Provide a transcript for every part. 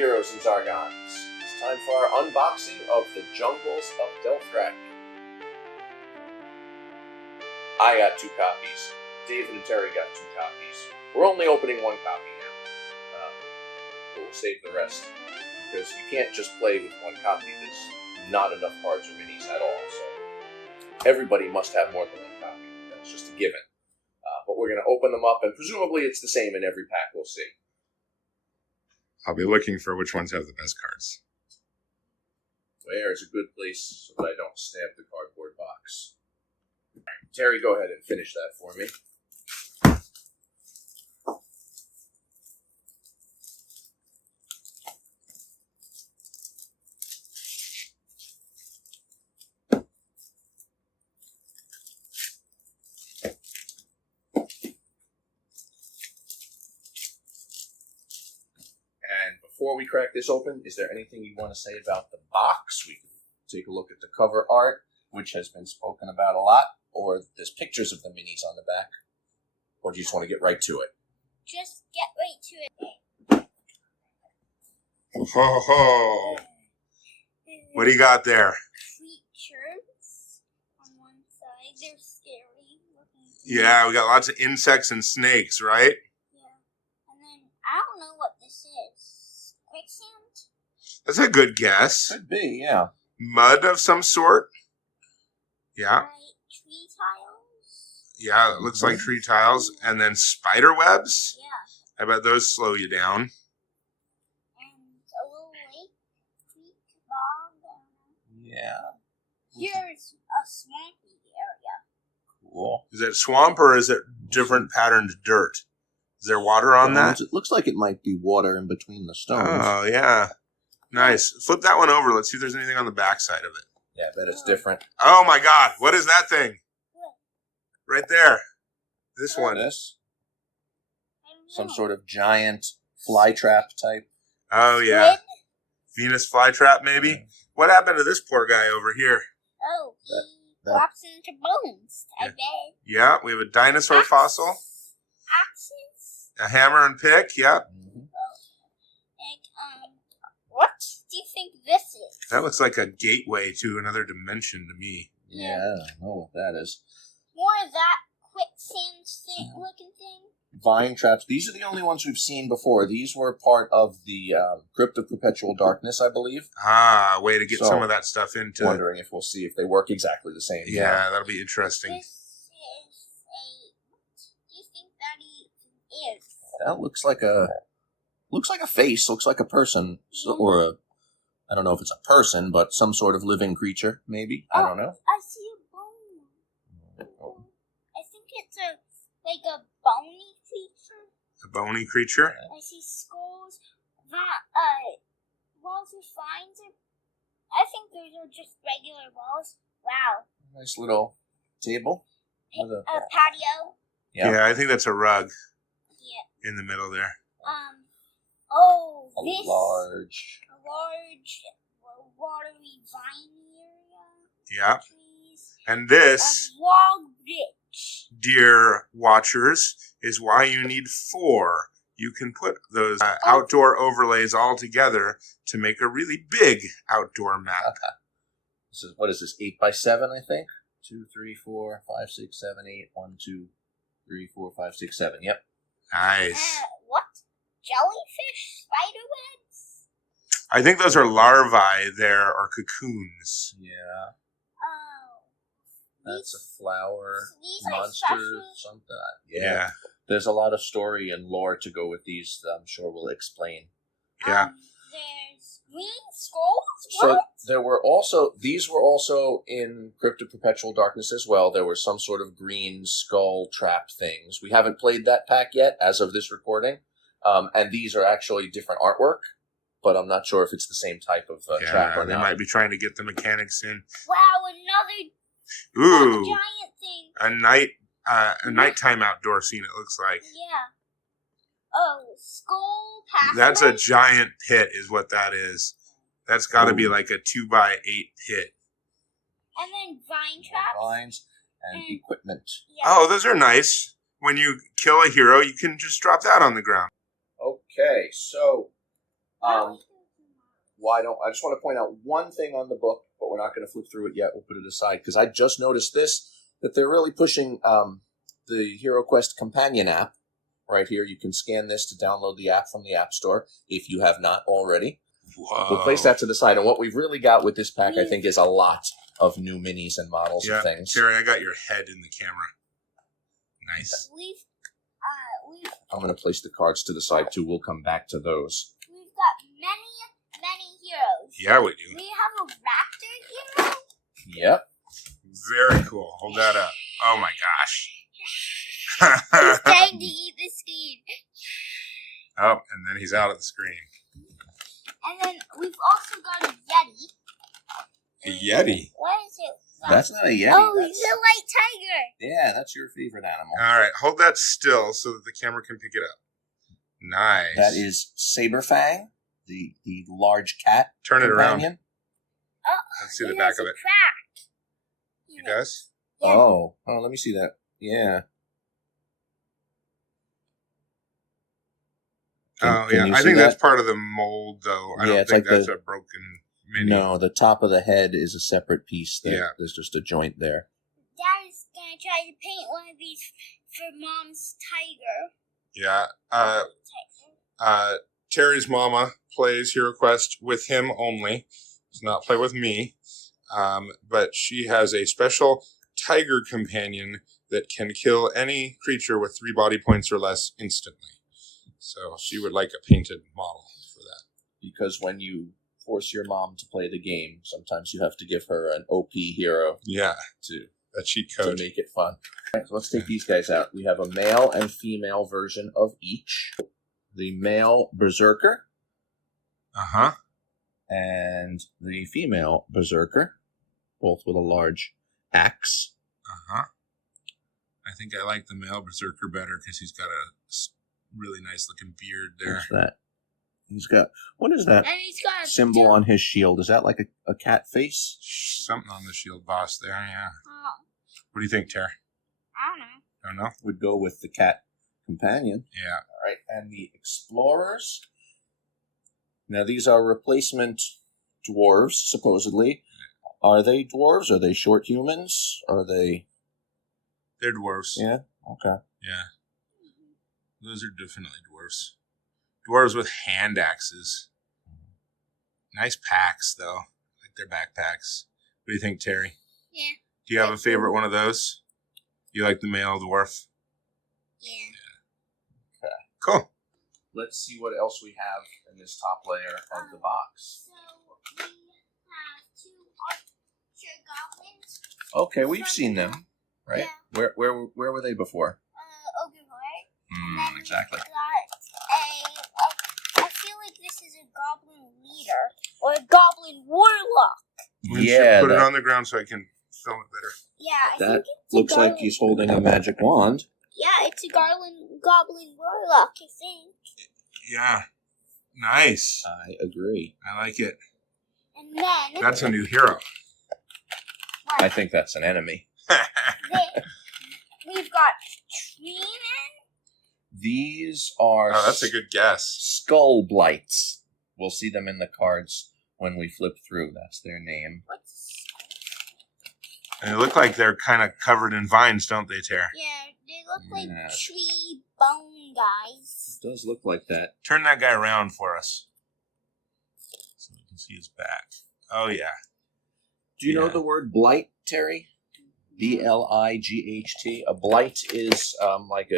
heroes and Zargons. It's time for our unboxing of the Jungles of Delthrak. I got 2 copies. David and Terry got 2 copies. We're only opening 1 copy now. But we'll save the rest. Because you can't just play with 1 copy. There's not enough cards or minis at all. So everybody must have more than 1 copy. That's just a given. But we're going to open them up, and presumably it's the same in every pack. We'll see. I'll be looking for which ones have the best cards. Where's a good place so that I don't stab the cardboard box? Terry, go ahead and finish that for me. And before we crack this open, is there anything you want to say about the box? We can take a look at the cover art, which has been spoken about a lot, or there's pictures of the minis on the back, or do you just want to get right to it? Just get right to it. Ho ho ho! What do you got there? Creatures on one side. They're scary looking. Yeah, we got lots of insects and snakes, right? Yeah. And then, I don't know what this is. Quicksand? That's a good guess. Could be, yeah. Mud of some sort? Yeah. Right. Tree tiles? Yeah, it looks like tree tiles. And then spider webs? Yeah. I bet those slow you down. And a little lake, creek, bog. Yeah. Here's a swampy area. Cool. Is it swamp or is it different patterned dirt? Is there water on that? It looks like it might be water in between the stones. Oh, yeah. Nice. Flip that one over. Let's see if there's anything on the back side of it. Yeah, I bet it's different. Oh, my God. What is that thing? What? Right there. This one. This? I don't know. Some sort of giant fly trap type. Oh, yeah. Squid? Venus flytrap, maybe? What happened to this poor guy over here? Oh, he that- walks into bones, I bet. Yeah, we have a dinosaur fossil, Axes? a hammer and pick. Yep. What do you think this is? That looks like a gateway to another dimension to me. Yeah, I don't know what that is. More of that quicksand looking thing? Vine traps. These are the only ones we've seen before. These were part of the Crypt of Perpetual Darkness, I believe. Ah, way to get So, some of that stuff into. Wondering if we'll see if they work exactly the same. Yeah, that'll be interesting. This is a... What do you think that even is? That looks like a face. Looks like a person, or a. I don't know if it's a person, but some sort of living creature, maybe. I don't know. I see a bone. I think it's like a bony creature. A bony creature. I see skulls. Walls with vines. I think those are just regular walls. Wow. Nice little table. With A patio. Yeah, I think that's a rug Yeah. in the middle there. Oh, A this large. watery vine area. Yeah. Trees. And this, A log bridge. dear watchers, is why you need 4. You can put those outdoor overlays all together to make a really big outdoor map. This is, what is this, 8 by 7, I think? 2, 3, 4, 5, 6, 7, 8. 1, 2, 3, 4, 5, 6, 7. Yep. Nice. What? Jellyfish? Spider webs? I think those are larvae there, or cocoons. Yeah. Oh. That's a flower. These are Monster. special. Something. Yeah. There's a lot of story and lore to go with these that I'm sure we'll explain. Yeah. There's green skulls? So What? these were also in Crypt of Perpetual Darkness as well. There were some sort of green skull trap things. We haven't played that pack yet as of this recording. And these are actually different artwork, but I'm not sure if it's the same type of trap or They not. might be trying to get the mechanics in. Wow, another Ooh, giant thing. a nighttime outdoor scene. It looks like Yeah. Oh, skull pathway. that's a giant pit, is what that is. That's got to be like a 2x8 pit. And then vine traps. Vines and equipment. Yeah. Oh, those are nice. When you kill a hero, you can just drop that on the ground. Okay, so How do I just want to point out one thing on the book, but we're not going to flip through it yet. We'll put it aside because I just noticed that they're really pushing the HeroQuest companion app right here. You can scan this to download the app from the App Store if you have not already. Whoa. We'll place that to the side. And what we've really got with this pack, I think, is a lot of new minis and models and things. Terry, I got your head in the camera. Nice. I'm going to place the cards to the side, too. We'll come back to those. We've got many heroes. Yeah, we do. We have a raptor hero. Yep. Very cool. Hold that up. Oh my gosh. He's trying to eat the screen. Oh, and then he's out of the screen. And then we've also got a Yeti. A Yeti? What is it? That's not a Yeti. Oh, he's a white tiger. Yeah, that's your favorite animal. All right, hold that still so that the camera can pick it up. Nice. That is Saberfang, the large cat Turn it around. companion. Oh, Let's see the he back has of a it. crack. He does? Yeah. Oh, let me see that. Yeah. Can you I see think that? that's part of the mold, though. I Yeah, don't it's think like that's a broken mini. No, the top of the head is a separate piece. Yeah. There's just a joint there. Dad is going to try to paint one of these for Mom's tiger. Yeah. Terry's mama plays HeroQuest with him only. Does not play with me. But she has a special tiger companion that can kill any creature with 3 body points or less instantly. So she would like a painted model for that. Because when you force your mom to play the game, sometimes you have to give her an OP hero Yeah, to a cheat to code. make it fun. All right, so let's take these guys out. We have a male and female version of each. The male Berserker Uh-huh. and the female Berserker, both with a large axe. Uh-huh. I think I like the male Berserker better because he's got a really nice looking beard there. What's that? He's got, what is that And he's got a symbol on his shield? Is that like a cat face? Something on the shield boss there, yeah. Oh, What do you think, Terry? I don't know. Don't know? Would go with the cat companion. Yeah. All right, and the explorers. Now these are replacement dwarves, supposedly. Are they dwarves? Are they short humans? Are they? They're dwarves. Yeah. Okay. Yeah. Those are definitely dwarves. Dwarves with hand axes. Nice packs, though. Like their backpacks. What do you think, Terry? Yeah. Do you have a favorite one of those? You like the male dwarf? Yeah. Cool. Let's see what else we have in this top layer of the box. So we have 2 archer goblins. Okay, we've seen them, right? Yeah. Where were they before? Overlord. Exactly. I feel like this is a goblin leader or a goblin warlock. We Yeah, should put it that- on the ground so I can film it better. Yeah, I That think it's looks a like goblin. he's holding a magic wand. Yeah, it's a goblin warlock, I think. Yeah. Nice. I agree. I like it. And then That's a new hero. I think that's an enemy. we've got Tree These are Oh, that's a good guess. skull blights. We'll see them in the cards when we flip through. That's their name. What's And they look like they're kind of covered in vines, don't they, Terry? Yeah, they look like Yeah. tree bone guys. It does look like that. Turn that guy around for us. So we can see his back. Oh, yeah. Do you know Yeah. the word blight, Terry? BLIGHT. A blight is like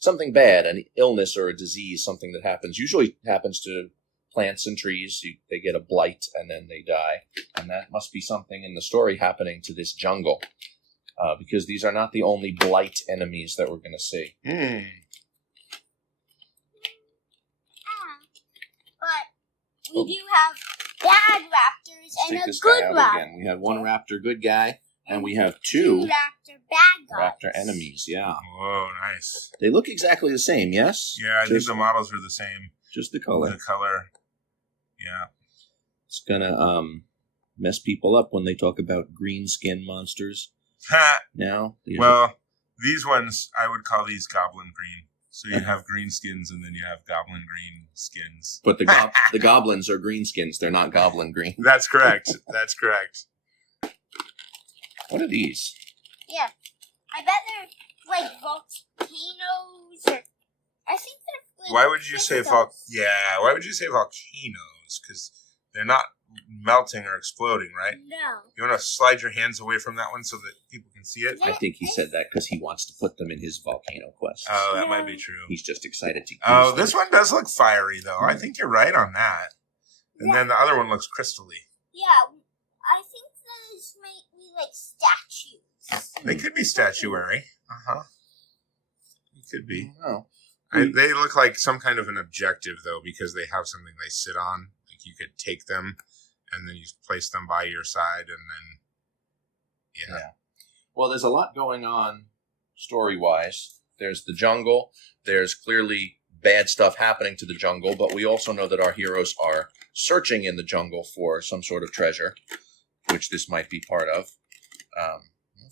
something bad, an illness or a disease, something that happens. Usually happens to plants and trees. They get a blight and then they die. And that must be something in the story happening to this jungle. Because these are not the only blight enemies that we're going to see. But we do have bad raptors Let's and take a this guy good out raptor. again. We have one raptor good guy, and we have Two two raptor bad guys. raptor enemies. Yeah. Whoa, nice. They look exactly the same, yes? Yeah, I think Just- the models are the same. Just the color. The color. Yeah. It's gonna mess people up when they talk about green skin monsters Ha! now. Well, these ones, I would call these goblin green So you have green skins, and then you have goblin green skins. But the goblins are greenskins. They're not goblin green. That's correct. That's correct. What are these? Yeah. I bet they're like volcanoes or I think they're like Why would you say Why would you say volcanoes? Because they're not melting or exploding, right? No. You want to slide your hands away from that one so that people can see it? I think he said that because he wants to put them in his volcano quest. Oh, that might be true. He's just excited to use Oh, them. this one does look fiery, though. I think you're right on that. And then the other one looks crystally. Yeah. I think those might be like statues. They could be statuary. Uh-huh. It could be. Oh. They look like some kind of an objective, though, because they have something they sit on. Like you could take them, and then you place them by your side, and then, yeah. Well, there's a lot going on story-wise. There's the jungle. There's clearly bad stuff happening to the jungle, but we also know that our heroes are searching in the jungle for some sort of treasure, which this might be part of.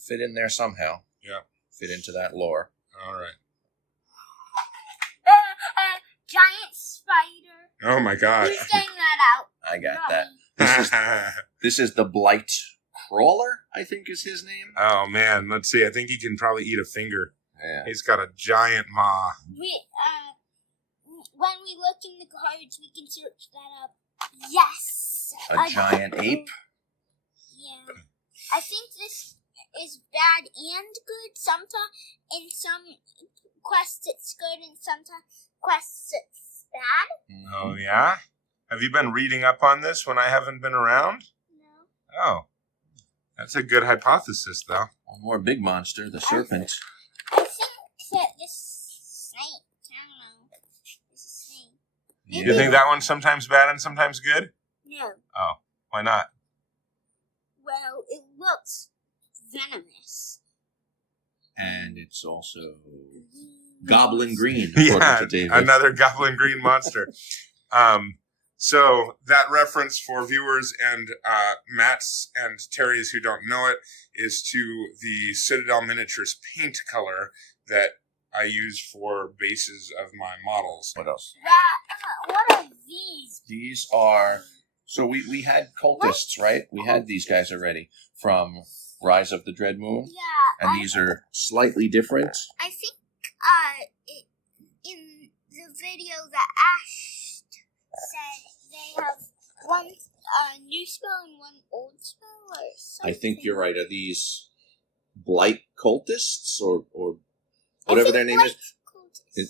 Fit in there somehow. Yeah. Fit into that lore. All right. Giant spider. Oh, my God. Who's getting that out? I got Not that. me. This is the Blight Crawler, I think is his name. Oh, man. Let's see. I think he can probably eat a finger. Yeah. He's got a giant maw. When we look in the cards, we can search that up. Yes. A giant ape. Yeah. I think this is bad and good. Sometimes in some quests it's good, and sometimes quests it's bad. Oh, yeah? Have you been reading up on this when I haven't been around? No. Oh. That's a good hypothesis, though. One more big monster, the serpent. I think that this snake. I don't know. This is snake. Yeah. You think that one's sometimes bad and sometimes good? No. Oh, why not? Well, it looks venomous. And it's also goblin green, according Yeah, to David. another goblin green monster. So that reference for viewers and Matt's and Terry's who don't know it is to the Citadel Miniatures paint color that I use for bases of my models. What else? What are these? These are... So we had cultists, right? We had these guys already from Rise of the Dread Moon. Yeah. And these are slightly different. I think in the video that Ash said they have one new spell and one old spell or something. I think you're right. Are these Blight cultists or whatever their name is?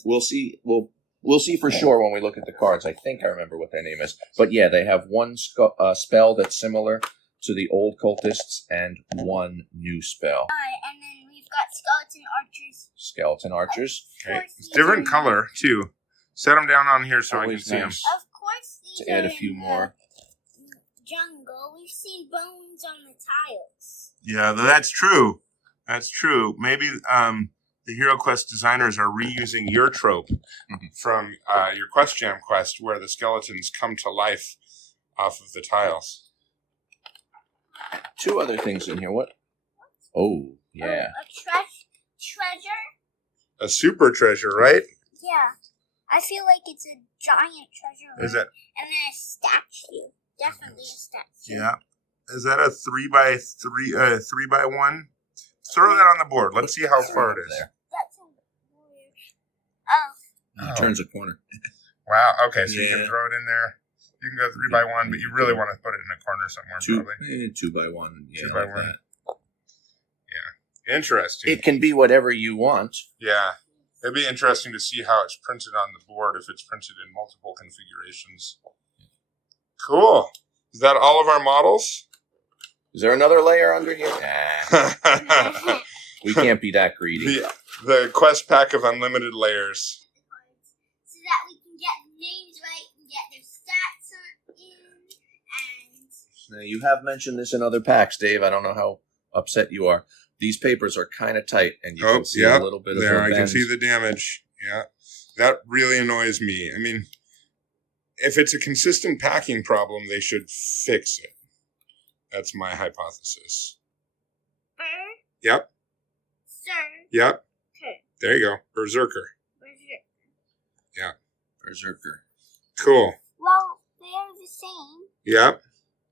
We'll see. We'll see for sure when we look at the cards. I think I remember what their name is. But yeah, they have one spell that's similar to the old cultists and one new spell. And then we've got skeleton archers. Skeleton archers. Okay. It's different color, too. Set them down on here so I can Always see them. nice. Of course, these To add are a few in more. the jungle. We've seen bones on the tiles. Yeah, that's true. That's true. Maybe the Hero Quest designers are reusing your trope from your Quest Jam quest where the skeletons come to life off of the tiles. Two other things in here. What? Oh, yeah. A treasure? A super treasure, right? Yeah. I feel like it's a giant treasure. Is it? And then a statue. Definitely a statue. Yeah. Is that a 3x1? Throw that on the board. Let's see how far it is. That's weird. Oh. It turns a corner. Wow. Okay, so you Yeah. can throw it in there. You can go 3x1, but you really want to put it in a corner somewhere, probably. 2x1. Yeah, 2x1. like that. Yeah. Interesting. It can be whatever you want. Yeah. It'd be interesting to see how it's printed on the board if it's printed in multiple configurations. Cool. Is that all of our models? Is there another layer under here? Nah. We can't be that greedy. the quest pack of unlimited layers. So that we can get names right and get their stats in. And Now, you have mentioned this in other packs, Dave. I don't know how upset you are. These papers are kind of tight, and you can see a little bit of there. the I can bends. see the damage. Yeah, that really annoys me. I mean, if it's a consistent packing problem, they should fix it. That's my hypothesis. Yep. Sir. Yep. Okay. There you go. Berserker. Berserker. Cool. Well, they're the same. Yep.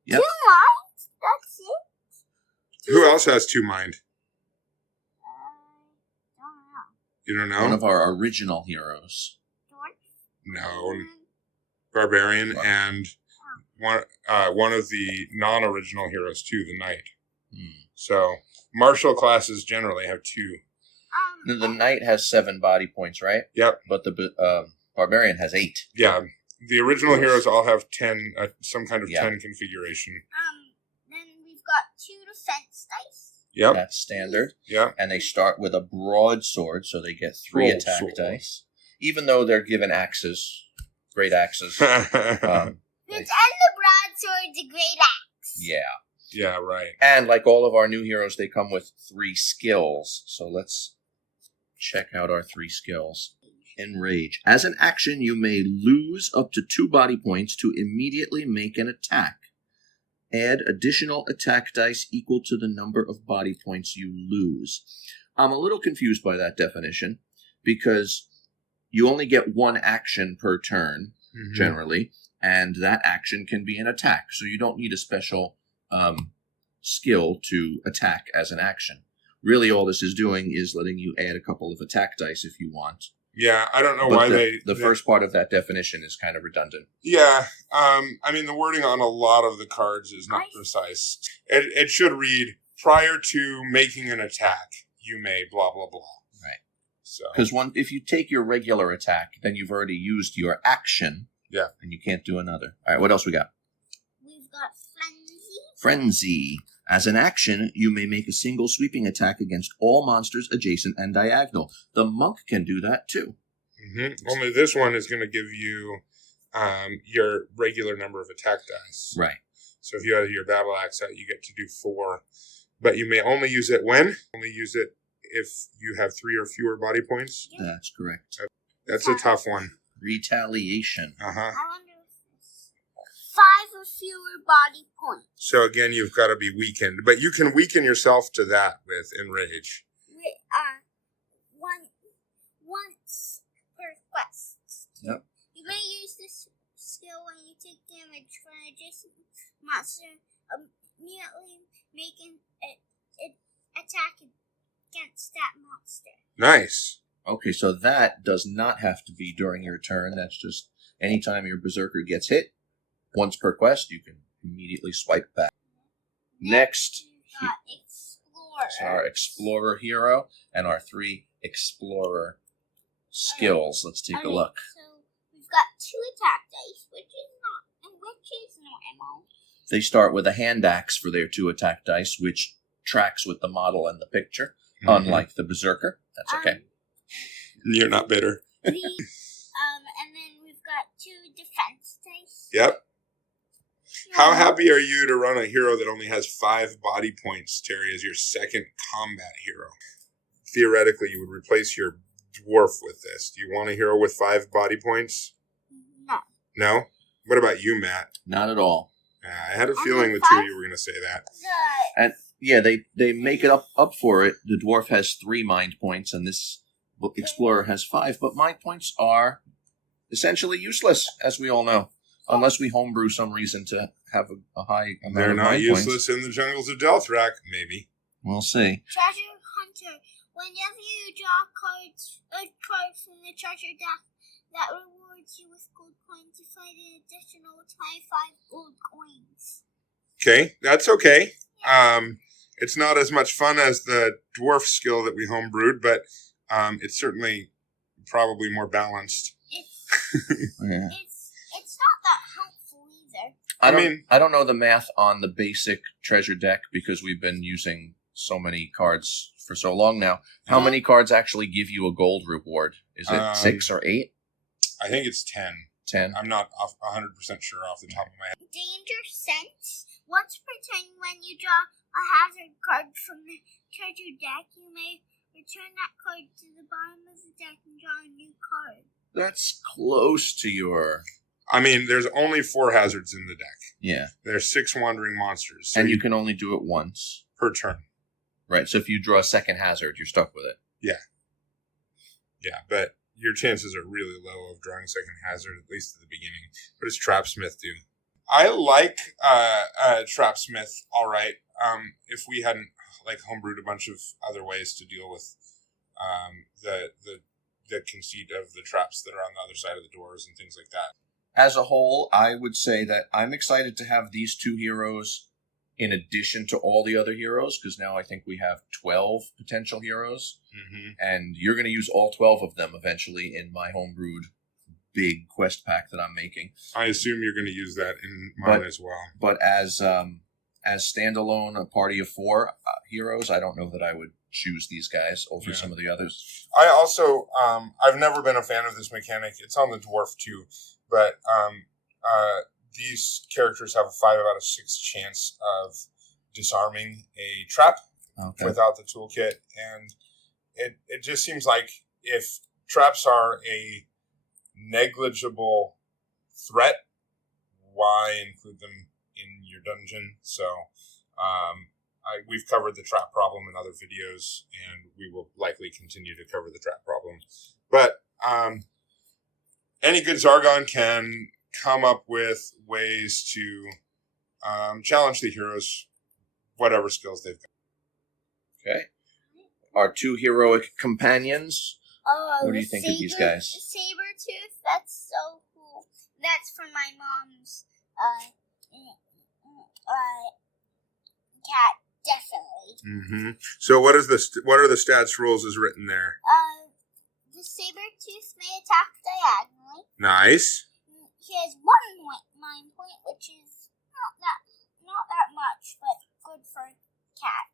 Yep. 2 minds? That's it? Who else has 2 mind? Don't know. You don't know? One of our original heroes. No. Barbarian and one of the non-original heroes too, the knight. So martial classes generally have 2. The knight has 7 body points, right? Yep. But the barbarian has 8. Yeah. The original heroes all have 10, some kind of Yeah. 10 configuration. Then we've got 2 defense dice. Yep. That's standard. Yep. And they start with a broadsword, so they get 3 attack dice. Even though they're given axes, great axes. And the broadsword's a great axe. Yeah. Yeah, right. And like all of our new heroes, they come with 3 skills. So let's check out our 3 skills. Enrage. As an action, you may lose up to 2 body points to immediately make an attack. Add additional attack dice equal to the number of body points you lose. I'm a little confused by that definition because you only get 1 action per turn, generally, and that action can be an attack. So you don't need a special skill to attack as an action. Really, all this is doing is letting you add a couple of attack dice if you want. Yeah, I don't know But why the first part of that definition is kind of redundant. Yeah, I mean, the wording on a lot of the cards is not precise. It should read, prior to making an attack, you may blah, blah, blah. Right. So Because if you take your regular attack, then you've already used your action. Yeah. And you can't do another. All right, what else we got? We've got Frenzy. Frenzy. As an action, you may make a single sweeping attack against all monsters adjacent and diagonal. The monk can do that too. Only this one is going to give you your regular number of attack dice. Right. So if you have your battle axe out, you get to do 4. But you may only use it when? Only use it if you have 3 or fewer body points. That's correct. That's a tough one. Retaliation. I wonder if it's 5 or fewer body points. So again, you've got to be weakened. But you can weaken yourself to that with Enrage. Once per quest. Yep. You may use this skill when you take damage from an adjacent monster, immediately making an attack against that monster. Nice. Okay, so that does not have to be during your turn. That's just anytime your berserker gets hit, once per quest, you can immediately swipe back. Next, We've got Explorer. is our explorer hero and our 3 explorer skills. Let's take a look. So we've got 2 attack dice, which is normal. They start with a hand axe for their 2 attack dice, which tracks with the model and the picture, unlike the berserker. That's okay. You're not bitter. And then we've got 2 defense dice. Yep. How happy are you to run a hero that only has 5 body points, Terry, as your second combat hero? Theoretically, you would replace your dwarf with this. Do you want a hero with 5 body points? No. No? What about you, Matt? Not at all. I had a feeling the 2 of you were going to say that. And yeah, they make it up for it. The dwarf has 3 mind points, and this explorer has 5. But mind points are essentially useless, as we all know, unless we homebrew some reason to have a high amount They're of not mind useless points. in the jungles of Delthrak, maybe. We'll see. Treasure Hunter. Whenever you draw a card from the treasure deck that rewards you with gold coins, you find an additional 25 gold coins. Okay, that's okay. It's not as much fun as the dwarf skill that we homebrewed, but it's certainly probably more balanced. Yeah. It's not that helpful either. I don't know the math on the basic treasure deck because we've been using so many cards for so long now. How many cards actually give you a gold reward? Is it 6 or 8? I think it's 10. 10. I'm not 100% sure off the top of my head. Danger Sense. Once per turn, when you draw a hazard card from the treasure deck, you may return that card to the bottom of the deck and draw a new card. That's close to your... I mean, there's only 4 hazards in the deck. Yeah. There's 6 wandering monsters. So And you can only do it once. per turn. Right, so if you draw a second hazard, you're stuck with it. Yeah, but your chances are really low of drawing second hazard, at least at the beginning. What does Trapsmith do? I like Trapsmith all right. If we hadn't like homebrewed a bunch of other ways to deal with the conceit of the traps that are on the other side of the doors and things like that. As a whole, I would say that I'm excited to have these 2 heroes in addition to all the other heroes, because now I think we have 12 potential heroes, and you're going to use all 12 of them eventually in my homebrewed big quest pack that I'm making. I assume you're going to use that in mine as well. But as standalone, a party of 4 heroes, I don't know that I would choose these guys over some of the others. I also, I've never been a fan of this mechanic. It's on the dwarf too, but these characters have a 5 out of 6 chance of disarming a trap without the toolkit, and it just seems like if traps are a negligible threat, why include them in your dungeon? So we've covered the trap problem in other videos, and we will likely continue to cover the trap problem. But any good Zargon can come up with ways to challenge the heroes, whatever skills they've got. Okay. Our 2 heroic companions. Oh, what do you think of these guys? Sabertooth, that's so cool. That's from my mom's cat, definitely. So what are the stats rules as written there? The Sabertooth may attack diagonally. Nice. He has 1 mind point, which is not that much, but good for a cat.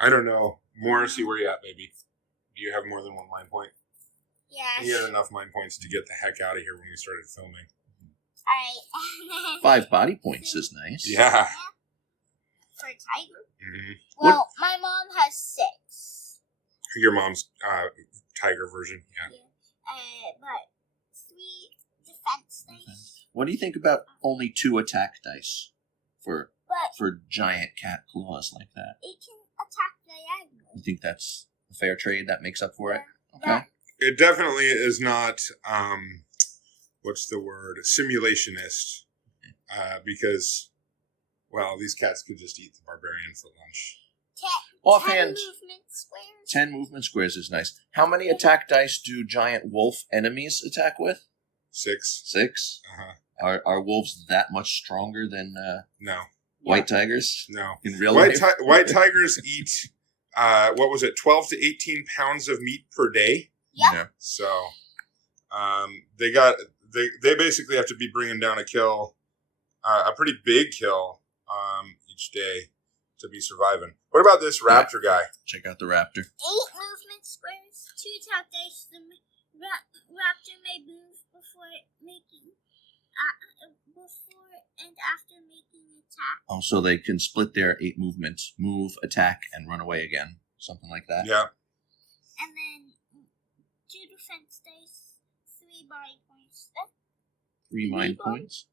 I don't know. Morrissey, where you at, baby? Do you have more than 1 mind point? Yes. He had enough mind points to get the heck out of here when we started filming. Alright. 5 body points is nice. Yeah. For a tiger? Well, my mom has 6. Your mom's tiger version, yeah. But 3 defense dice. What do you think about only 2 attack dice for giant cat claws like that? It can attack diagonally. You think that's a fair trade that makes up for it? Okay. Yeah. It definitely is not, what's the word, simulationist, because, well, these cats could just eat the barbarian for lunch. 10 movement squares. 10 movement squares is nice. How many attack dice do giant wolf enemies attack with? 6. 6? Uh-huh. Are wolves that much stronger than No. white tigers? No. In real life? White tigers eat, 12 to 18 pounds of meat per day? Yep. Yeah. So, they basically have to be bringing down a kill, a pretty big kill, each day to be surviving. What about this raptor guy? Check out the raptor. 8 movement squares, 2 attack dice. The raptor may move before and after making an attack. Oh, so they can split their 8 movements, move, attack, and run away again. Something like that. Yeah. And then 2 defense dice, 3 body points. 3 mind points.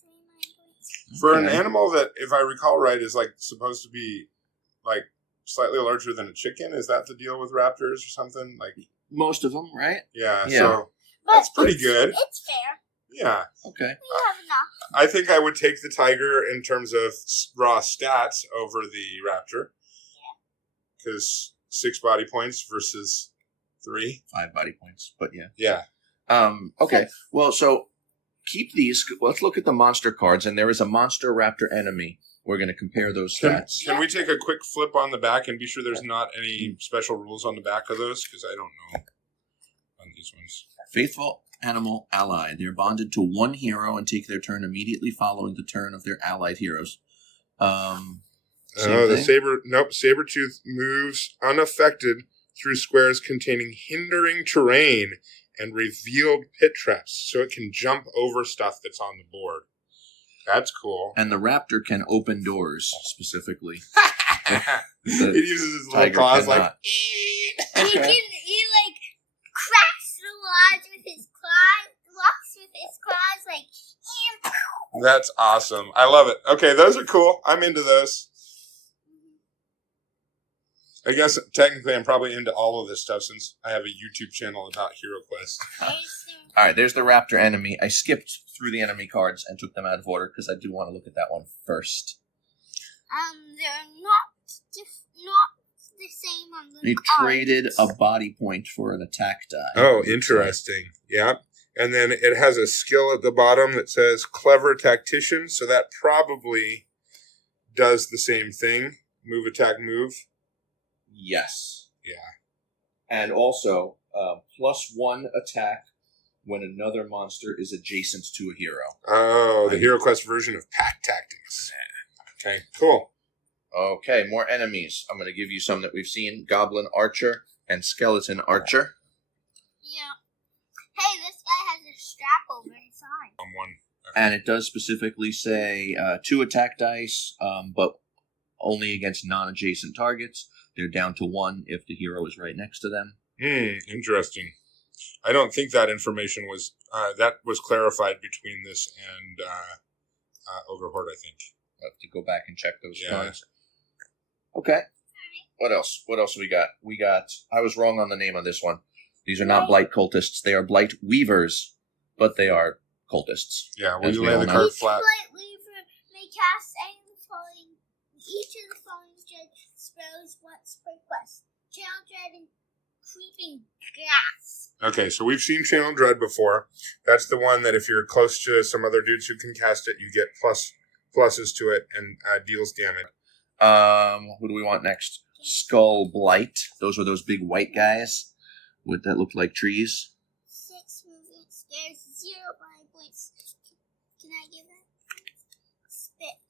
3 mind points. For an animal that, if I recall right, is like supposed to be like slightly larger than a chicken, is that the deal with raptors or something? Like most of them, right? Yeah. Yeah. So But that's pretty good. It's fair. Yeah. Okay. We have enough. I think I would take the tiger in terms of raw stats over the raptor. Because 6 body points versus 3. 5 body points, but yeah. Yeah. Okay. Well, so keep these. Let's look at the monster cards, and there is a monster raptor enemy. We're going to compare those stats. Can we take a quick flip on the back and be sure there's not any special rules on the back of those? Because I don't know on these ones. Faithful animal ally. They're bonded to 1 hero and take their turn immediately following the turn of their allied heroes. Sabertooth moves unaffected through squares containing hindering terrain and revealed pit traps, so it can jump over stuff that's on the board. That's cool. And the raptor can open doors, specifically. It uses his little tiger claws cannot. like... He like cracks the walls with his claws, walks with his claws like. That's awesome. I love it. Okay, those are cool. I'm into those. I guess technically I'm probably into all of this stuff since I have a YouTube channel about Hero Quest. All right, there's the raptor enemy. I skipped through the enemy cards and took them out of order because I do want to look at that one first. They're not the same on the He cards. traded a body point for an attack die. Oh, interesting. Yeah. And then it has a skill at the bottom that says Clever Tactician, so that probably does the same thing. Move, attack, move. Yes. Yeah. And also, +1 attack when another monster is adjacent to a hero. Oh, the Hero Quest version of Pack Tactics. Okay, cool. Okay, more enemies. I'm going to give you some that we've seen. Goblin Archer and Skeleton Archer. Yeah. Hey, this guy has a strap over his eye. On one. And it does specifically say 2 attack dice, but only against non-adjacent targets. They're down to 1 if the hero is right next to them. Interesting. I don't think that information was clarified between this and Ogre Horde, I think. I'll have to go back and check those Yeah. cards. Okay. What else? What else we got? I was wrong on the name on this one. These are not Blight cultists. They are Blight Weavers, but they are cultists. Yeah, well, As you we lay all the know. card Each flat. Blight Weaver may cast each of the following spells once per quest. Channel Dread and Creeping Grass. Okay, so we've seen Channel Dread before. That's the one that if you're close to some other dudes who can cast it, you get pluses to it and deals damage. Who do we want next? Skull Blight. Those were those big white guys that looked like trees. 6 movement squares, 0 body points. Can I give that?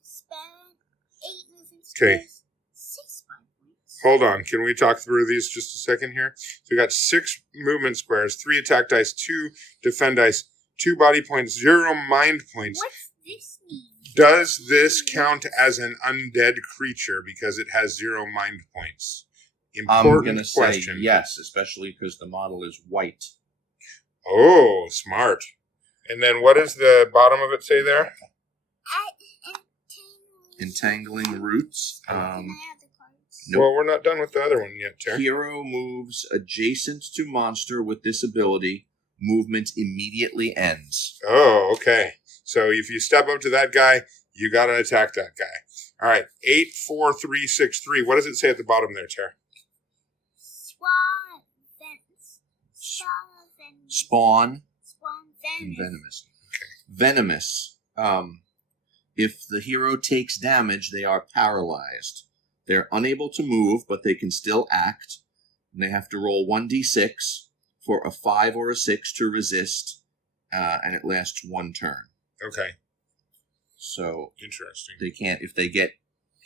Spell 8 movement squares. Okay. 6 body points. Hold on. Can we talk through these just a second here? So we got 6 movement squares, 3 attack dice, 2 defend dice, 2 body points, 0 mind points. What's this mean? Does this count as an undead creature because it has 0 mind points? I'm going Important to say question. yes, especially because the model is white. Oh, smart. And then what does the bottom of it say there? Entangling Roots. Can I have the cards? Nope. Well, we're not done with the other one yet, Terry. Hero moves adjacent to monster with this ability. Movement immediately ends. Oh, okay. So if you step up to that guy, you got to attack that guy. All right. 8, 4, 3, 6, 3. What does it say at the bottom there, Terry? Spawn Venomous. and Venomous. Venomous. If the hero takes damage, they are paralyzed. They're unable to move, but they can still act. And they have to roll 1d6 for a 5 or a 6 to resist, and it lasts 1 turn. Okay. So Interesting. they can't, if they get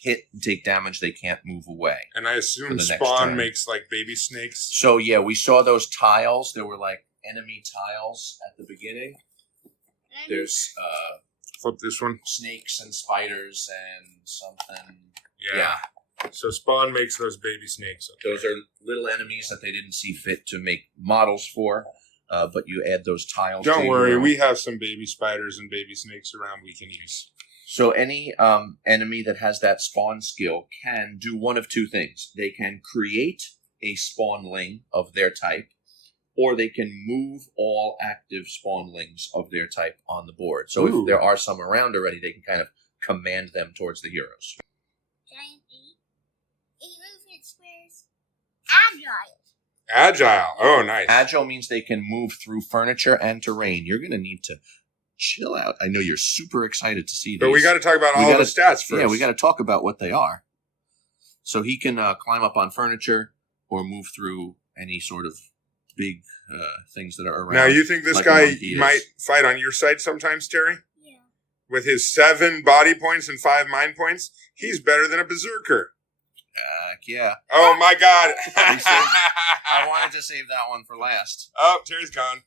hit and take damage, they can't move away. And I For assume the next Spawn turn. makes like baby snakes. So yeah, we saw those tiles. There were like enemy tiles at the beginning. There's Flip this one. snakes and spiders and something. Yeah. So Spawn makes those baby snakes. Okay. Those are little enemies that they didn't see fit to make models for, but you add those tiles. Don't to worry, your- we have some baby spiders and baby snakes around we can use. So any enemy that has that spawn skill can do one of 2 things. They can create a spawnling of their type, or they can move all active spawnlings of their type on the board. So Ooh. if there are some around already, they can kind of command them towards the heroes. Giant 8 movement squares. Agile. Agile. Oh, nice. Agile means they can move through furniture and terrain. You're going to need to chill out. I know you're super excited to see these. But we got to talk about We all gotta- the stats first. Yeah, we got to talk about what they are. So he can climb up on furniture or move through any sort of big things that are around. Now, you think this like a guy monkey is. might fight on your side sometimes, Terry? Yeah. With his 7 body points and 5 mind points, he's better than a berserker. Yeah. Oh my God! I wanted to save that one for last. Oh, Terry's gone.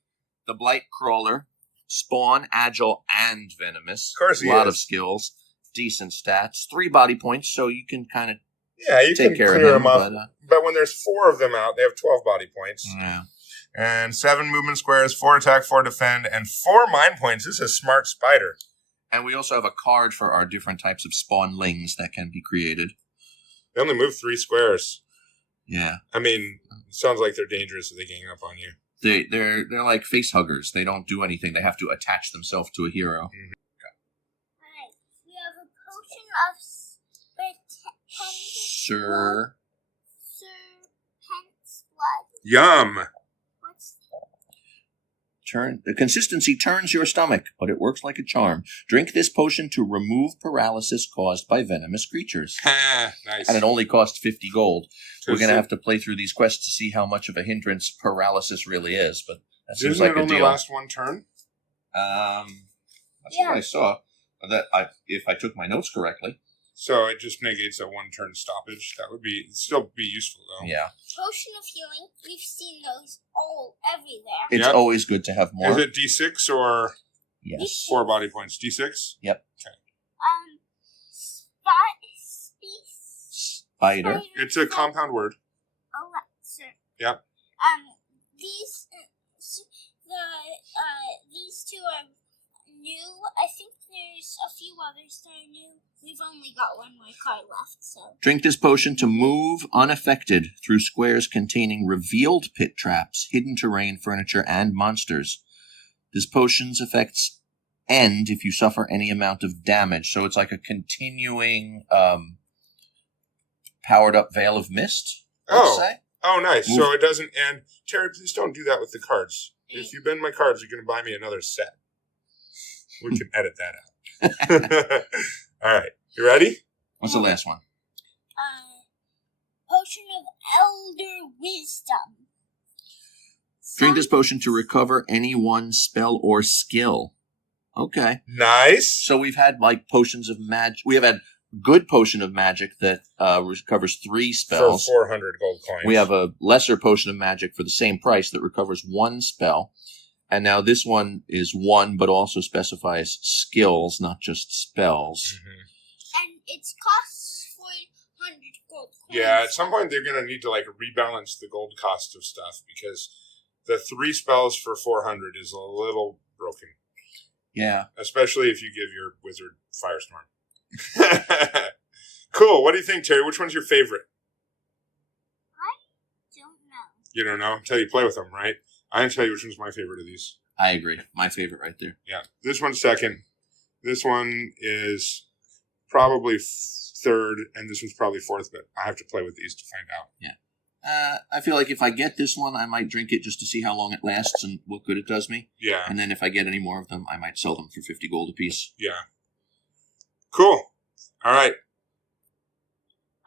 The Blight Crawler, Spawn, Agile, and Venomous. Of course he A lot is. of skills, decent stats, 3 body points, so you can kind of Yeah, you take can care clear of him. him off. But, But when there's 4 of them out, they have 12 body points. yeah. And 7 movement squares, 4 attack, 4 defend, and 4 mind points. This is a smart spider. And we also have a card for our different types of spawnlings that can be created. They only move 3 squares. Yeah. I mean, it sounds like they're dangerous if they gang up on you. They're like face huggers. They don't do anything. They have to attach themselves to a hero. Alright, we have a potion of serpent's blood. Yum! What's The consistency turns your stomach, but it works like a charm. Drink this potion to remove paralysis caused by venomous creatures. Ha! Nice. And it only costs 50 gold. So We're going to have to play through these quests to see how much of a hindrance paralysis really is, but that seems Doesn't like it a only deal. last one turn? That's what I saw. If I took my notes correctly. So it just negates a one-turn stoppage. That would still be useful, though. Yeah. potion of healing? We've seen those everywhere. It's Yep. always good to have more. Is it D6 or Yes. 4 body points? D6? Yep. Spider. It's a compound word. Elixir. Yep. These two are new. I think there's a few others that are new. We've only got one more card left, so. Drink this potion to move unaffected through squares containing revealed pit traps, hidden terrain, furniture, and monsters. This potion's effects end if you suffer any amount of damage. So it's like a continuing powered up veil of mist, let's say. Oh, nice. Move. So it doesn't end. Terry, please don't do that with the cards. If you bend my cards, you're going to buy me another set. We can edit that out. All right. You ready? What's the last one? Potion of Elder Wisdom. Drink this potion to recover any one spell or skill. Okay. Nice. So we've had like potions of magic. We have had good potion of magic that recovers 3 spells. For 400 gold coins. We have a lesser potion of magic for the same price that recovers 1 spell. And now this one is 1, but also specifies skills, not just spells. Mm-hmm. And its costs 400 gold coins. Yeah, at some point they're going to need to like rebalance the gold cost of stuff because the 3 spells for 400 is a little broken. Yeah. Especially if you give your wizard Firestorm. Cool. What do you think, Terry? Which one's your favorite? I don't know. You don't know until you play with them, right? I can tell you which one's my favorite of these. I agree. My favorite right there. Yeah. This one's second. This one is probably third, and this one's probably fourth, but I have to play with these to find out. Yeah. I feel like if I get this one, I might drink it just to see how long it lasts and what good it does me. Yeah. And then if I get any more of them, I might sell them for 50 gold apiece. Yeah. Cool. All right.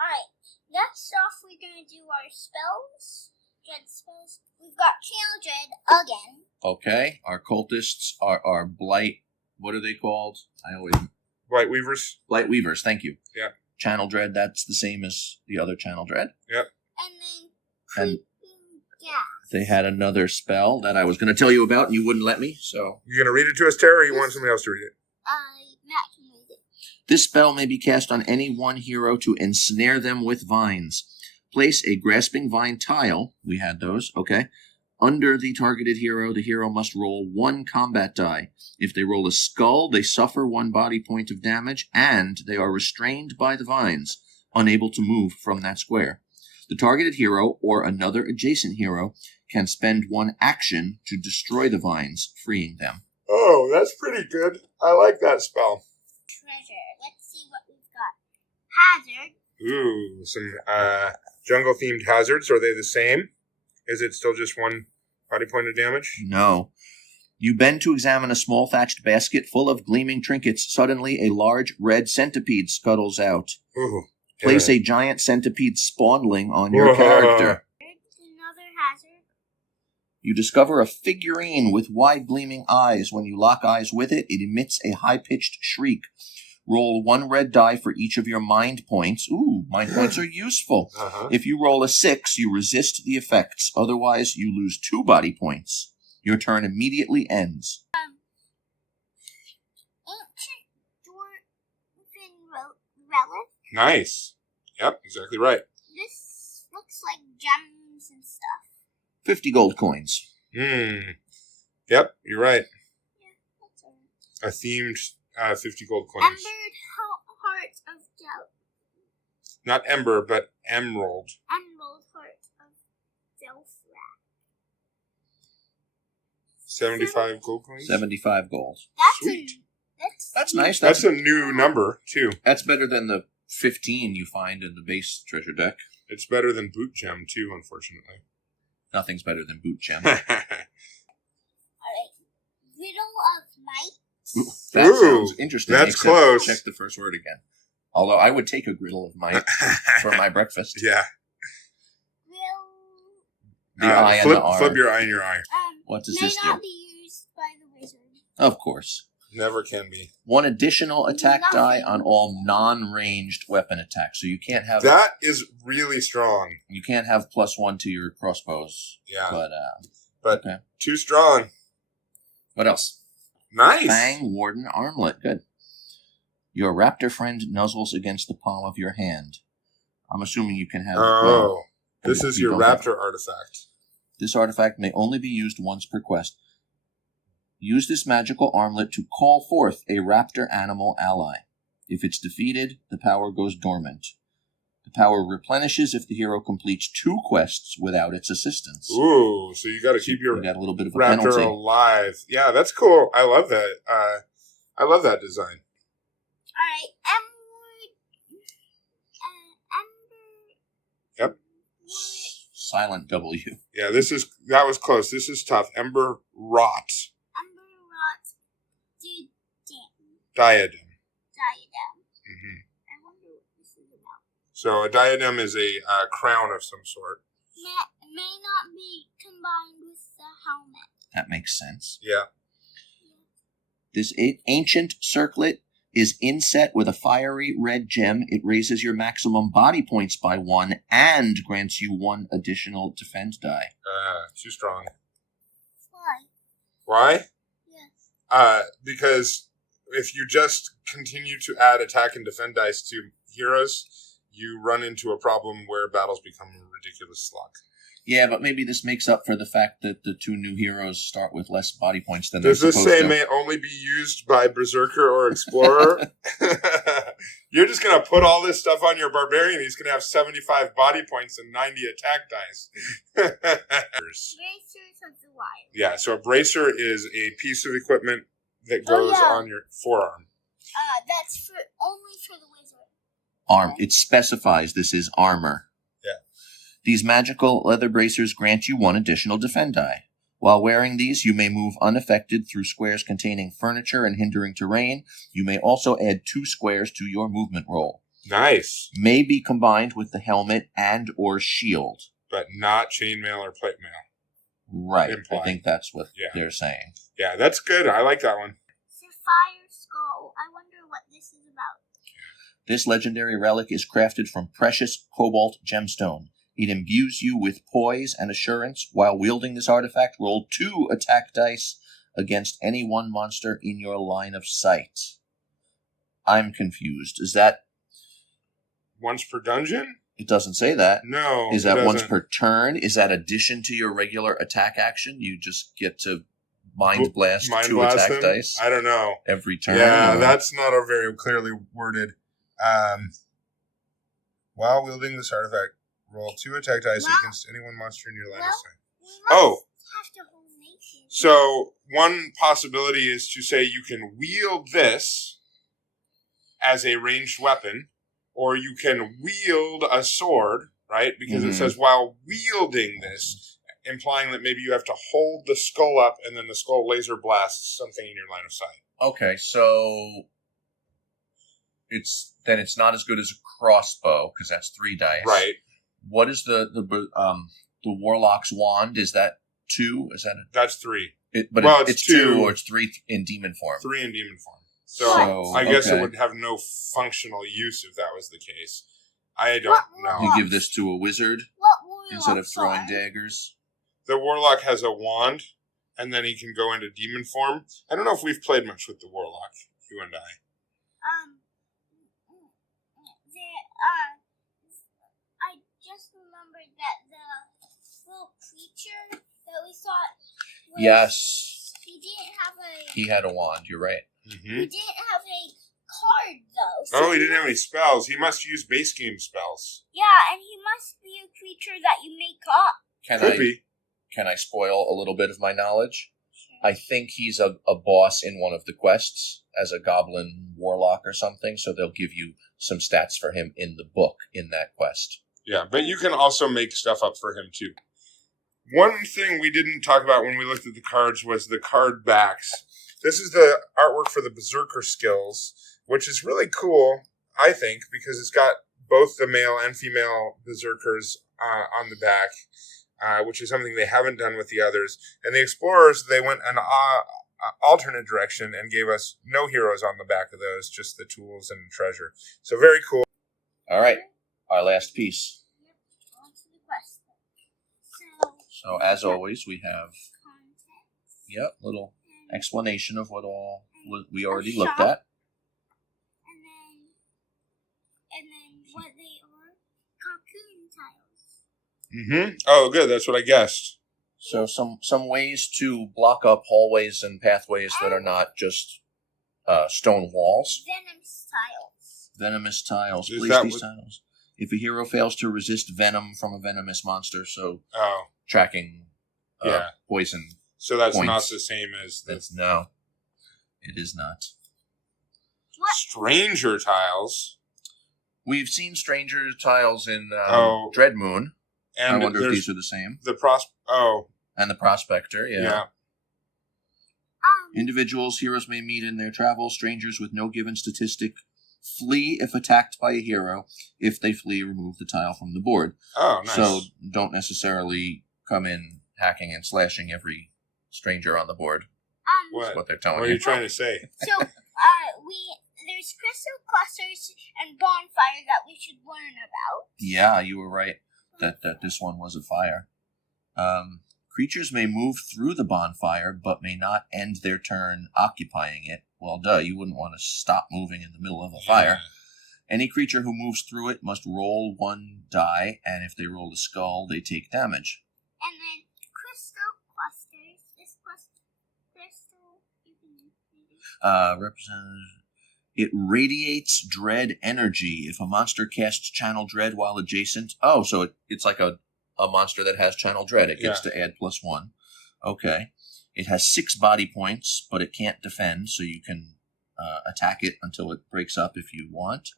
Alright, next off we're going to do our spells. Dread spells. We've got Channel Dread again. Okay. Our cultists are Blight. What are they called? White Weavers. Blight Weavers, thank you. Yeah. Channel Dread, that's the same as the other Channel Dread. Yep. And then And Creeping Gas. they had another spell that I was going to tell you about, and you wouldn't let me, so... You going to read it to us, Terry, or you want somebody else to read it? Matt can read it. This spell may be cast on any one hero to ensnare them with vines. Place a grasping vine tile, we had those, okay, under the targeted hero. The hero must roll 1 combat die. If they roll a skull, they suffer 1 body point of damage, and they are restrained by the vines, unable to move from that square. The targeted hero or another adjacent hero can spend 1 action to destroy the vines, freeing them. Oh, that's pretty good. I like that spell. Treasure. Let's see what we've got. Hazard. Ooh, some jungle-themed hazards. Are they the same? Is it still just 1 body point of damage? No. You bend to examine a small thatched basket full of gleaming trinkets. Suddenly, a large red centipede scuttles out. Ooh. Place a giant centipede spawnling on your character. Another hazard. You discover a figurine with wide gleaming eyes. When you lock eyes with it, it emits a high-pitched shriek. Roll 1 red die for each of your mind points. Ooh, mind points are useful. Uh-huh. If you roll a 6, you resist the effects. Otherwise, you lose 2 body points. Your turn immediately ends. Ancient Dwarven Relic. Nice. Yep, exactly right. This looks like gems and stuff. 50 gold coins. Yep, you're right. Yeah, that's alright. A themed 50 gold coins. Embered Heart of Doubt. Not ember, but emerald. Emerald Heart Delthrak. 75 gold coins. 75 gold. Sweet. That's nice. That's a new number, too. That's better than the 15 you find in the base treasure deck. It's better than Boot Gem, too, unfortunately. Nothing's better than Boot Gem. Alright. Riddle of Might. That Ooh, sounds interesting. that's except close. Check the first word again. Although I would take a griddle of might for my breakfast. Yeah. Will The I and flip, the R. flip your eye in your eye. What does may this do? not be used by the wizard. Of course. Never can be. 1 additional attack Nothing. die on all non-ranged weapon attacks. So you can't have That is really strong. you can't have +1 to your crossbows. Yeah. But But too strong. what else? Nice. Fang Warden Armlet. Good. Your raptor friend nuzzles against the palm of your hand. I'm assuming you can have. Oh. This is you your don't have- raptor artifact. This artifact may only be used once per quest. Use this magical armlet to call forth a raptor animal ally. If it's defeated, the power goes dormant. The power replenishes if the hero completes 2 quests without its assistance. Ooh, so you got to keep your You got a little bit of a raptor penalty. alive. Yeah, that's cool. I love that. I love that design. Alright, Emerald. Yep. Silent W. Yeah, that was close. This is tough. Ember Rot Diadem. Mm-hmm. I wonder what this is about. So a diadem is a crown of some sort. May not be combined with the helmet. That makes sense. Yeah. This ancient circlet is inset with a fiery red gem. It raises your maximum body points by 1 and grants you 1 additional defense die. Too strong. Why? Why? Yes. Because if you just continue to add attack and defend dice to heroes, you run into a problem where battles become a ridiculous slog. Yeah, but maybe this makes up for the fact that the 2 new heroes start with less body points than Does they're this supposed say to. may only be used by Berserker or Explorer? You're just going to put all this stuff on your Barbarian. He's going to have 75 body points and 90 attack dice. Bracers of the Wild. Yeah, so a bracer is a piece of equipment that goes on your forearm. That's only for the wizard. Arm. It specifies this is armor. Yeah. These magical leather bracers grant you 1 additional defend die. While wearing these, you may move unaffected through squares containing furniture and hindering terrain. You may also add 2 squares to your movement roll. Nice. May be combined with the helmet and or shield. But not chainmail or plate mail. Right. Implied. I think that's what Yeah. they're saying. Yeah, that's good. I like that one. Sapphire Skull. I wonder what this is about. This legendary relic is crafted from precious cobalt gemstone. It imbues you with poise and assurance. While wielding this artifact, roll 2 attack dice against any 1 monster in your line of sight. I'm confused. Is that... Once per dungeon? It doesn't say that. No. Is it that once doesn't. per turn? Is that addition to your regular attack action? You just get to mind blast Mind 2 blast attack them? dice I don't know. every turn? Yeah, or- that's not a very clearly worded. While wielding this artifact, roll 2 attack dice Well- against any 1 monster in your line of well- sight. We must Oh. have to hold nature. So one possibility is to say you can wield this as a ranged weapon, or you can wield a sword, right? Because Mhm. it says while wielding this, implying that maybe you have to hold the skull up and then the skull laser blasts something in your line of sight. Okay, so it's not as good as a crossbow because that's 3 dice. Right. What is the warlock's wand? Is that 2? Is that That's 3. it's it's 2 2. or it's 3 in demon form? 3 in demon form. So So, I guess it okay. would have no functional use if that was the case. I don't What know. You give this to a wizard What warlocks instead of throwing are? daggers. The warlock has a wand, and then he can go into demon form. I don't know if we've played much with the warlock, you and I. I just remembered that the little creature that we thought was, Yes, he he had a wand. You're right. Mm-hmm. didn't have a card though. So Oh, he didn't have any spells. He must use base game spells. Yeah, and he must be a creature that you make up. Can I spoil a little bit of my knowledge? I think he's a boss in one of the quests as a goblin warlock or something, so they'll give you some stats for him in the book in that quest. Yeah, but you can also make stuff up for him, too. One thing we didn't talk about when we looked at the cards was the card backs. This is the artwork for the Berserker skills, which is really cool, I think, because it's got both the male and female Berserkers on the back, which is something they haven't done with the others. And the Explorers, they went an alternate direction and gave us no heroes on the back of those, just the tools and treasure. So very cool. All right, our last piece. Yep, on to the quest. So as always, we have Contents. little explanation of what all we already A looked shop. at. And then what they are, cocoon tiles. Mm-hmm. Oh, good. That's what I guessed. So some ways to block up hallways and pathways that are not just stone walls. Venomous tiles. Place these tiles. If a hero fails to resist venom from a venomous monster, so tracking poison. So that's points. not the same as the No, it is not. What? Stranger tiles. We've seen stranger tiles in Dreadmoon. And I wonder if these are the same. And the Prospector, yeah. Individuals heroes may meet in their travels. Strangers with no given statistic flee if attacked by a hero. If they flee, remove the tile from the board. Oh, nice. So don't necessarily come in hacking and slashing every stranger on the board. That's what they're telling you. What are you trying to say? So, there's crystal clusters and bonfire that we should learn about. Yeah, you were right that this one was a fire. Creatures may move through the bonfire, but may not end their turn occupying it. Well, duh, you wouldn't want to stop moving in the middle of a fire. Any creature who moves through it must roll one die, and if they roll a skull, they take damage. And then crystal clusters. This crystal, you can Represents. It radiates dread energy. If a monster casts Channel Dread while adjacent... Oh, so it's like a monster that has Channel Dread. It gets to add +1. Okay. It has 6 body points, but it can't defend, so you can attack it until it breaks up if you want.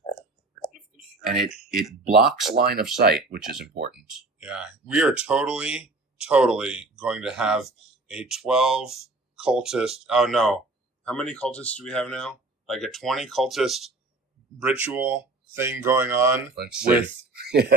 And it blocks line of sight, which is important. Yeah. We are totally going to have a 12 cultist... Oh, no. How many cultists do we have now? Like a 20 cultist ritual thing going on with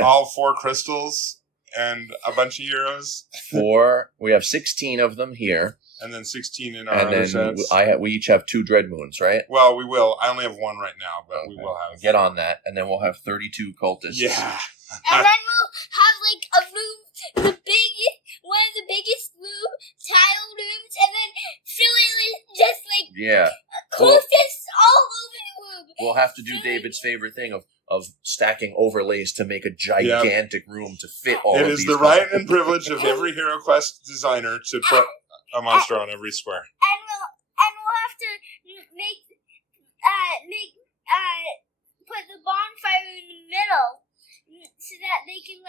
all 4 crystals and a bunch of heroes. 4. We have 16 of them here. And then 16 in our other sets. We each have 2 Dread Moons, right? Well, we will. I only have 1 right now, but we will have. Get on that, and then we'll have 32 cultists. Yeah. And then we'll have like a room, one of the biggest room, tile rooms, and then fill it with just like cultists all over the room. We'll have to do David's favorite thing of stacking overlays to make a gigantic room to fit all of these. It is the right and privilege of every HeroQuest designer to put a monster on every square. And we'll have to put the bonfire in the middle so that they can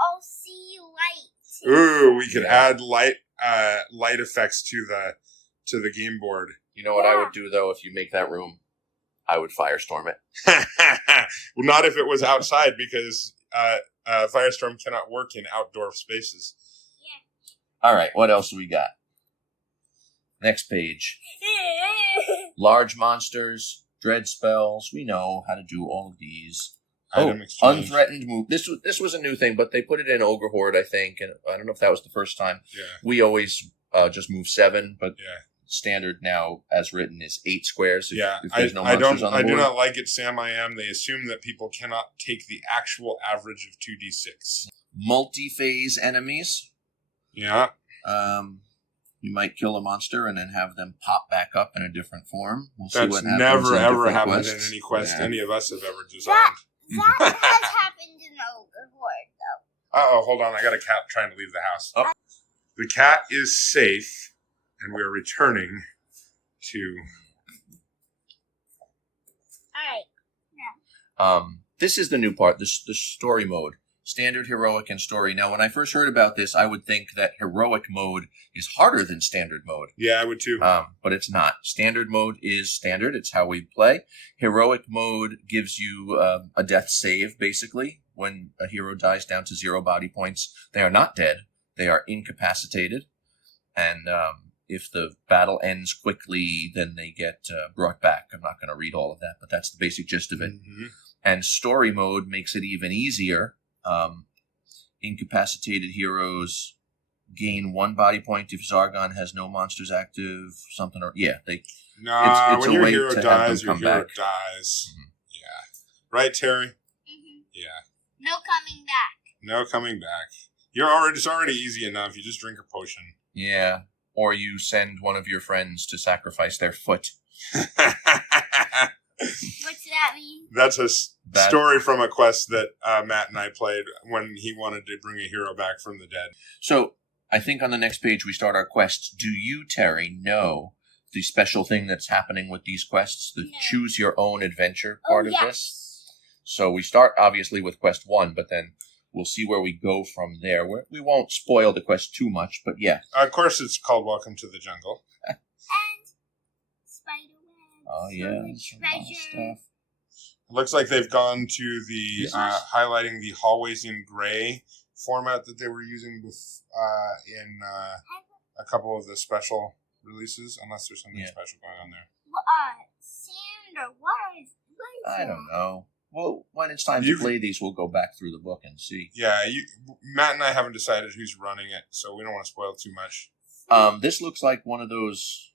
all see light. Ooh, we could add light effects to the game board. You know what I would do though if you make that room? I would firestorm it. Well, not if it was outside, because Firestorm cannot work in outdoor spaces. Yeah. All right, what else do we got? Next page. Large monsters, dread spells. We know how to do all of these. Item exchange. Unthreatened move. This was a new thing, but they put it in Ogre Horde, I think, and I don't know if that was the first time. Yeah. We always just move 7, but standard now, as written, is 8 squares. If there's no monsters on the board. I do not like it, Sam. I am. They assume that people cannot take the actual average of 2d6. Multi-phase enemies. Yeah. You might kill a monster and then have them pop back up in a different form. We'll see That's what happens never, ever happened quests. in any quest any of us have ever designed. That has happened in Ogre Horde, though. Uh-oh, hold on. I got a cat trying to leave the house. Oh. The cat is safe, and we are returning to... Alright. This is the new part, the story mode. Standard, heroic, and story. Now, when I first heard about this, I would think that heroic mode is harder than standard mode. Yeah, I would too. But it's not. Standard mode is standard. It's how we play. Heroic mode gives you a death save, basically. When a hero dies down to 0 body points, they are not dead. They are incapacitated. And if the battle ends quickly, then they get brought back. I'm not going to read all of that, but that's the basic gist of it. Mm-hmm. And story mode makes it even easier. Incapacitated heroes gain 1 body point if Zargon has no monsters active. Something or Nah, it's when a your way hero to have dies, them your come hero back. dies. Mhm. Yeah. Right, Terry? Mm-hmm. Yeah. No coming back. No coming back. It's already easy enough. You just drink a potion. Yeah, or you send one of your friends to sacrifice their foot. What's that mean? That's a story from a quest that Matt and I played when he wanted to bring a hero back from the dead. So I think on the next page we start our quests. Do you, Terry, know the special thing that's happening with these quests? The No. choose your own adventure part of yes. this? So we start obviously with quest 1, but then we'll see where we go from there. We won't spoil the quest too much, but yeah. Of course, it's called Welcome to the Jungle. And spiderwebs. Oh, yeah. Some fun Treasure. stuff. It looks like they've gone to the highlighting the hallways in gray format that they were using in a couple of the special releases, unless there's something special going on there. Sand or what is I that? don't know. Well, when it's time to play these, we'll go back through the book and see. Yeah, Matt and I haven't decided who's running it, so we don't want to spoil too much. This looks like one of those...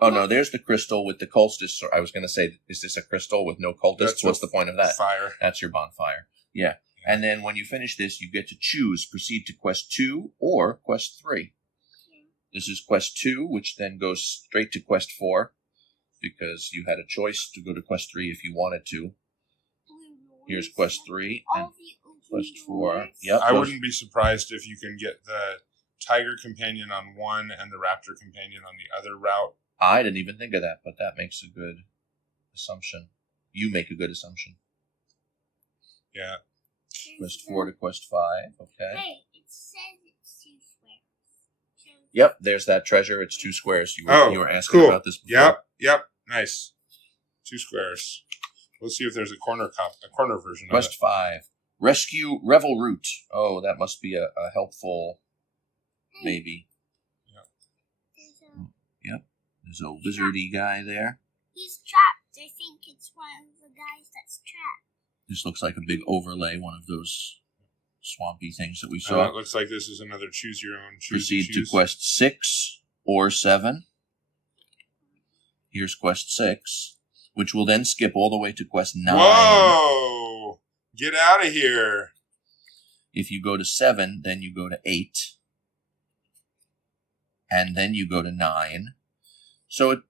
Oh, no, there's the crystal with the cultists. I was going to say, is this a crystal with no cultists? What's the point of that? Fire. That's your bonfire. Yeah. And then when you finish this, you get to choose proceed to quest 2 or quest 3. This is quest 2, which then goes straight to quest 4, because you had a choice to go to quest 3 if you wanted to. Here's quest 3 and quest 4. Yep. I wouldn't be surprised if you can get the tiger companion on one and the raptor companion on the other route. I didn't even think of that, but that makes a good assumption. You make a good assumption. Yeah. Quest 4 to quest 5. Okay. Hey, it says it's 2 squares. Yep, there's that treasure. It's 2 squares. You were asking cool. about this before. Yep. Nice. 2 squares. Let's see if there's a corner version Quest of it. 5. Rescue Revel Root. Oh, that must be a helpful maybe. Yep. There's a wizardy guy there. He's trapped. I think it's one of the guys that's trapped. This looks like a big overlay, one of those swampy things that we saw. It looks like this is another choose your own. Proceed to quest 6 or 7. Here's quest 6, which will then skip all the way to quest 9. Whoa! Get out of here. If you go to 7, then you go to 8. And then you go to 9. So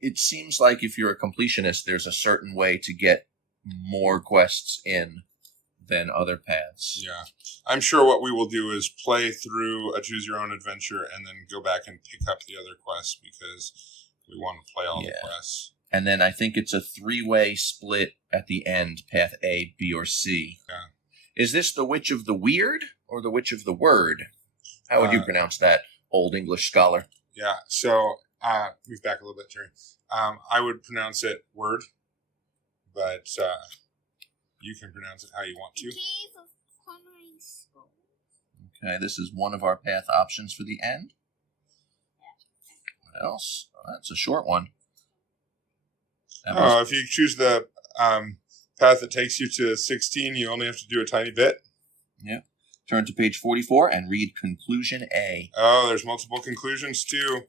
it seems like if you're a completionist, there's a certain way to get more quests in than other paths. Yeah. I'm sure what we will do is play through a choose your own adventure and then go back and pick up the other quests because we want to play all the quests. And then I think it's a 3-way split at the end, path A, B, or C. Yeah. Is this the Witch of the Weird or the Witch of the Word? How would you pronounce that, old English scholar? Yeah, so move back a little bit, Terry. I would pronounce it word, but you can pronounce it how you want to. Cave of Glimmering Skulls. Okay, this is one of our path options for the end. What else? Oh, that's a short one. If you choose the path that takes you to 16, you only have to do a tiny bit. Yeah. Turn to page 44 and read conclusion A. Oh, there's multiple conclusions too.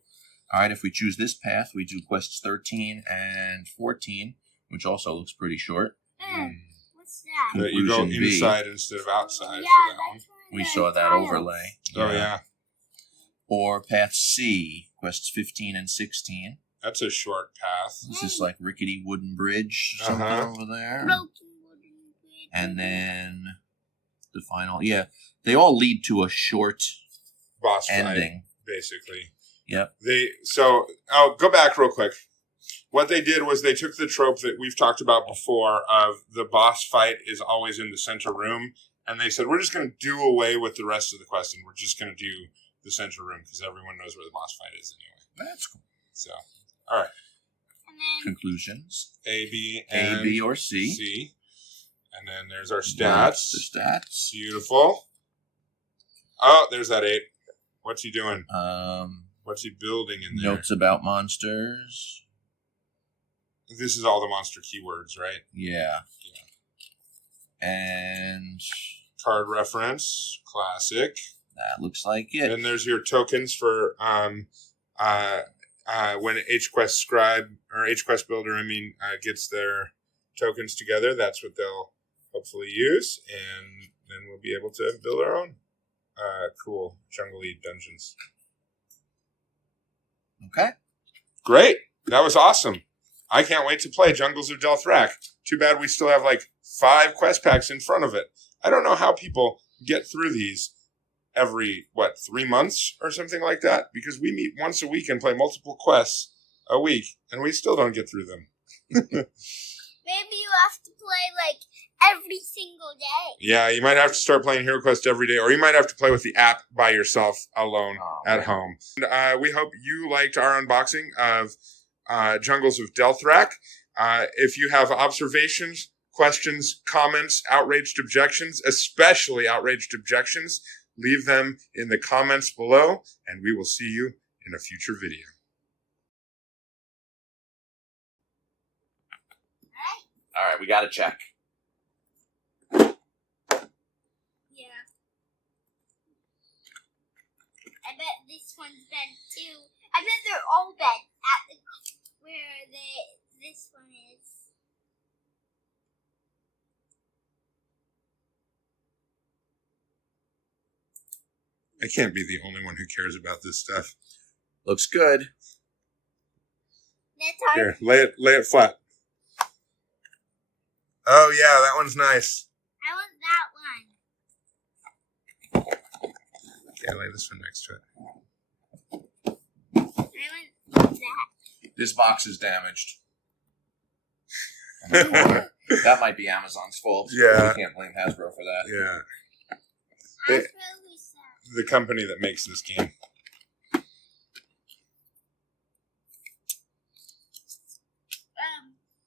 All right, if we choose this path, we do quests 13 and 14, which also looks pretty short. What's that? That you go Conclusion B. inside instead of outside. Yeah, for that one. that's We saw that overlay. Oh, yeah. Or path C, quests 15 and 16. That's a short path. This is like rickety wooden bridge, something over there. Broken wooden bridge. And then the final, they all lead to a short Boss ending. fight, basically. Yep. I'll go back real quick. What they did was they took the trope that we've talked about before of the boss fight is always in the center room, And they said, we're just going to do away with the rest of the quest, and we're just going to do the central room because everyone knows where the boss fight is anyway. That's cool. So, all right. And then Conclusions. A, B, A, and B, or C. C. And then there's our That's stats. the stats. Beautiful. Oh, there's that 8. What's he doing? What's he building in there? Notes about monsters. This is all the monster keywords, right? Yeah. And Card reference, classic. that looks like it. And there's your tokens for when HQuest Scribe or HQuest Builder, gets their tokens together. That's what they'll hopefully use, and then we'll be able to build our own cool jungle-y dungeons. Okay. Great. That was awesome. I can't wait to play Jungles of Delthrak. Too bad we still have 5 quest packs in front of it. I don't know how people get through these every, 3 months or something like that? Because we meet once a week and play multiple quests a week, and we still don't get through them. maybe you have to play every single day. Yeah, you might have to start playing Hero Quest every day, or you might have to play with the app by yourself alone at home. And, we hope you liked our unboxing of Jungles of Delthrak. If you have observations, questions, comments, outraged objections, especially outraged objections, leave them in the comments below, and we will see you in a future video. All right, we got to check. Yeah. I bet this one's bed too. I bet they're all bed at where this one is. I can't be the only one who cares about this stuff. Looks good. That's hard. Here, lay it flat. Oh yeah, that one's nice. I want that one. Okay, lay this one next to it. I want that. This box is damaged. That might be Amazon's fault. Yeah. We can't blame Hasbro for that. Yeah, That's It- really sad. the company that makes this game.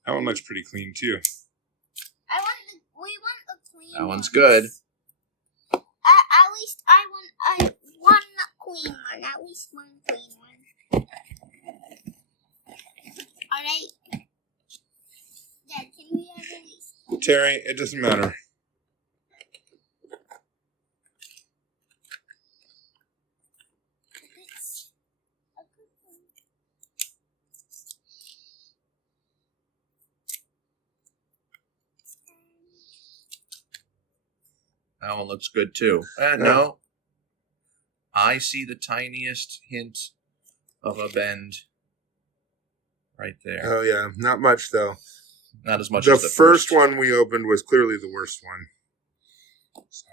That one looks pretty clean too. We want the clean That one's ones. good. At least I want one clean one. At least one clean one. Alright. Dad, can we have at least? Terry, it doesn't matter. It's a good one. That one looks good too. No. I see the tiniest hint of a bend right there. Oh yeah, not much though. Not as much The as the first one we opened was clearly the worst one. So.